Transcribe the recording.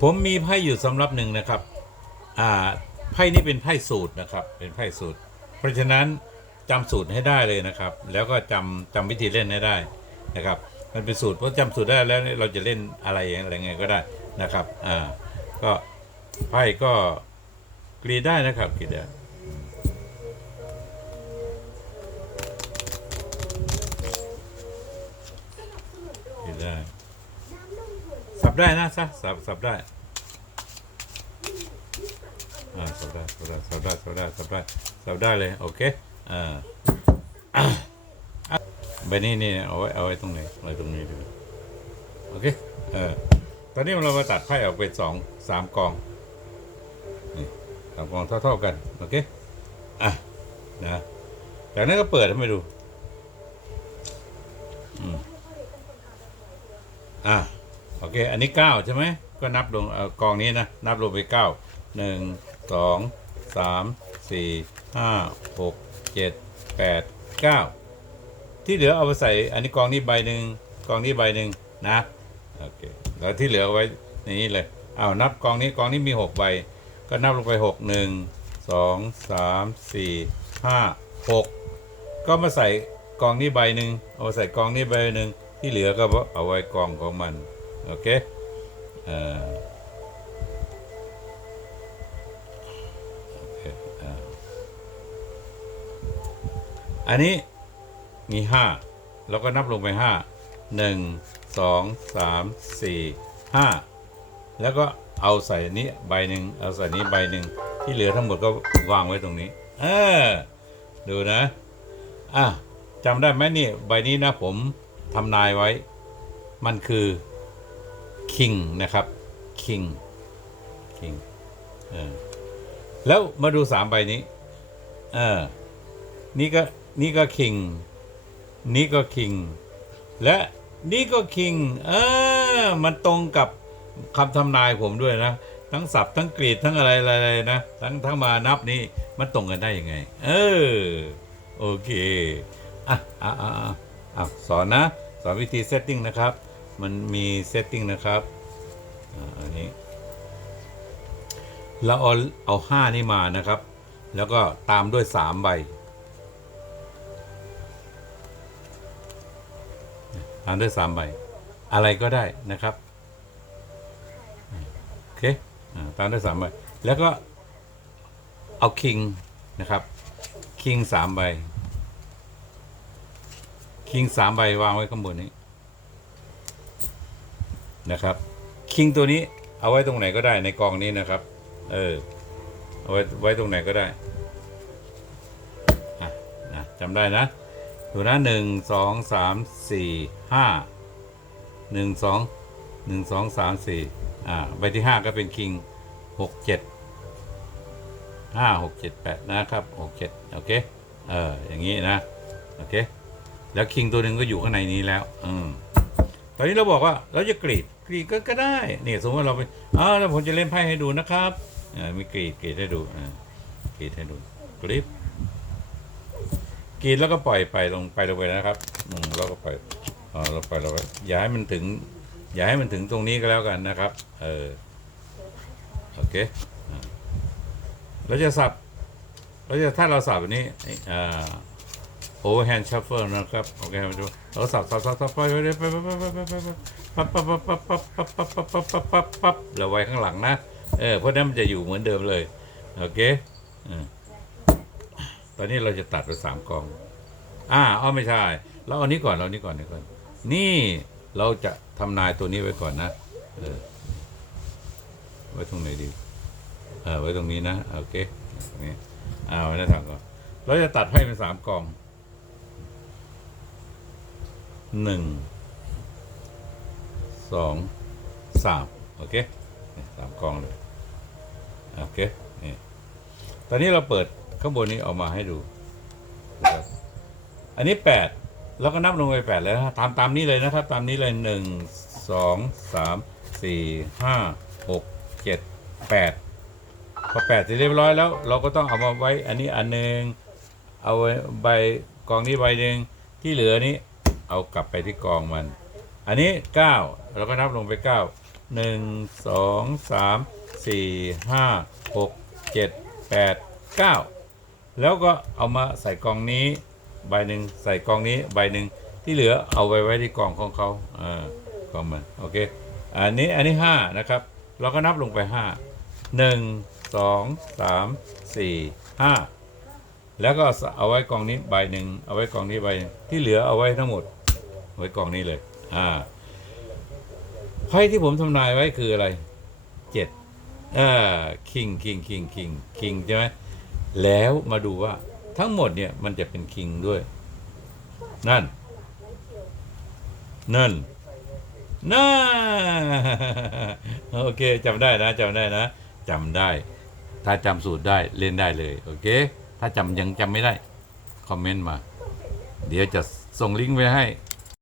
ผมมีไพ่อยู่สำหรับหนึ่งนะครับ อ่า ไพ่นี้เป็นไพ่สูตรนะครับ เป็นไพ่สูตร เพราะฉะนั้นจำสูตรให้ได้เลยนะครับ แล้วก็จำจำวิธีเล่นให้ได้นะครับ มันเป็นสูตรเพราะจำสูตรได้แล้วเนี่ยเราจะเล่นอะไรอะไรไงก็ได้นะครับ อ่า ก็ไพ่ก็กรีได้นะครับกรีได้ ได้นะสับสับสับได้อ่าสับได้สับได้สับได้สับได้สับได้สับได้เลยโอเคอ่าอะอะใบนี้นี่เอาไว้เอาไว้ตรงไหนเอาไว้ตรงนี้ดูโอเคเออตอนนี้เรามาตัดไพ่ออกเป็นสองสามกองนี่สามกองเท่าๆกันโอเคอะนะจากนั้นก็เปิดให้มาดู อะ โอเค อันนี้เก้าใช่ไหม ก็นับลงอ่อกองนี้นะ นับลงไปเก้าหนึ่งสองสามสี่ห้าหกเจ็ดแปดเก้าที่เหลือเอาไปใส่ อันนี้กองนี้ใบหนึ่งกองนี้ใบหนึ่งนะ โอเค แล้วที่เหลือเอาไว้ในนี้เลย เอานับกองนี้กองนี้มีหกใบ ก็นับลงไปหกหนึ่งสองสามสี่ห้าหกก็มาใส่กองนี้ใบหนึ่งเอามาใส่กองนี้ใบหนึ่งที่เหลือก็เอาไว้กองของมัน โอเคเอ่อออันนี้มีห้าแล้วก็นับลงไปห้าหนึ่งสองสามสี่ห้าแล้วก็เอาใส่นนี้ใบหนึ่งเอาใส่นี้ใบหนึ่งที่เหลือทั้งหมดก็วางไว้ตรงนี้เออดูนะอะจำได้ไหมนี่ใบนี้นะผมทำนายไว้ มันคือ คิงนะครับคิงคิงเออแล้วมาดูสามใบนี้เออนี่ก็นี่ก็คิงนี่ก็คิงและนี่ก็คิงเออมันตรงกับคำทำนายผมด้วยนะทั้งสับทั้งกรีดทั้งอะไรอะไรนะทั้งทั้งมานับนี่มันตรงกันได้ยังไง เออโอเคอะอะอะอะสอนนะสอนวิธีเซตติ้งนะครับ มันมีเซตติ้งนะครับอันนี้เราเอาเอาห้านี่มานะครับ แล้วก็ตามด้วยสามใบตามด้วยสามใบ อะไรก็ได้นะครับโอเคอ่าตามด้วยสามใบ แล้วก็เอาคิงนะครับ คิงสามใบ คิงสามใบวางไว้ข้างบนนี้ นะครับคิงตัวนี้เอาไว้ตรงไหนก็ได้ในกองนี้นะครับ เออเอาไว้ไว้ตรงไหนก็ได้นะจำได้นะดูนะหนึ่งสองสามสี่ห้าหนึ่งสองหนึ่งสองสามสี่อ่าใบที่ห้าก็เป็นคิงหกเจ็ดห้าหกเจ็ดแปดนะครับหกเจ็ดโอเคเอออย่างนี้นะโอเคแล้วคิงตัวหนึ่งก็อยู่ข้างในนี้แล้ว อืมตอนนี้เราบอกว่าเราจะกรีด กรีดก็ก็ได้นี่สมมติว่าเราไปอ๋อแล้วผมจะเล่นไพ่ให้ดูนะครับอ่ามีกรีดกรีดให้ดูอ่ากรีดให้ดูกรีดกรีดแล้วก็ปล่อยไปลงไปลงไปนะครับอืมเราก็ปล่อยอ๋อเราปล่อยเราไปอย่าให้มันถึง อย่าให้มันถึงตรงนี้ก็แล้วกันนะครับ เออโอเคเราจะสับเราจะถ้าเราสับแบบนี้อ่า โอเวอร์แฮนด์ชัฟเฟิลนะครับโอเคมาดูเราสับสับสับสับไปไปไปไปไปไปไปปั๊บปั๊บปั๊บปั๊บปั๊บปั๊บปั๊บปั๊บปั๊บปั๊บปั๊บเราไว้ข้างหลังนะเออเพราะนั้นมันจะอยู่เหมือนเดิมเลยโอเคตอนนี้เราจะตัดไปสามกองอ่าอ๋อไม่ใช่เราเอานี้ก่อนเราเอานี้ก่อนนี้ก่อน นี่เราจะทำนายตัวนี้ไว้ก่อนนะเออไว้ตรงไหนดีเออไว้ตรงนี้นะโอเคตรงนี้อ่าไว้หน้าทางก่อนเราจะตัดให้เป็นสามกอง หนึ่งสองสามโอเคสามกองเลยโอเคนี่ตอนนี้เราเปิดข้างบนนี้ออกมาให้ดูนะครับอันนี้แปดเราก็นับลงไปแปดแล้วนะตามตามนี้เลยนะครับ ตามนี้เลยหนึ่งสองสามสี่ห้าหกเจ็ดแปดพอแปดเสร็จเรียบร้อยแล้ว เราก็ต้องเอามาไว้อันนี้อันหนึ่งเอาไว้ใบกองนี้ใบหนึ่งที่เหลือนี้ เอากลับไปที่กองมัน อันนี้เก้าเราก็นับลงไปเก้าหนึ่งสองสามสี่ห้าหกเจ็ดแปดเก้าแล้วก็เอามาใส่กองนี้ ใบหนึ่งใส่กองนี้ใบหนึ่งที่เหลือเอาไว้ไว้ที่กองของเขาอ่ากองมันโอเคอันนี้อันนี้ห้านะครับ เราก็นับลงไปห้าหนึ่งสองสามสี่ห้าแล้วก็เอาไว้กองนี้ใบหนึ่งเอาไว้กองนี้ใบหนึ่งที่เหลือเอาไว้ทั้งหมด ไว้กล่องนี้เลย อ่าไพ่ที่ผมทำนายไว้คืออะไรเจ็ดอ่าคิงคิงคิงคิงคิงใช่ไหมแล้วมาดูว่าทั้งหมดเนี่ยมันจะเป็นคิงด้วย นั่น นั่นนั่นโอเคจำได้นะจำได้นะจำได้ ถ้าจำสูตรได้เล่นได้เลย โอเค ถ้าจำยังจำไม่ได้ คอมเมนต์มา เดี๋ยวจะส่งลิงก์ไว้ให้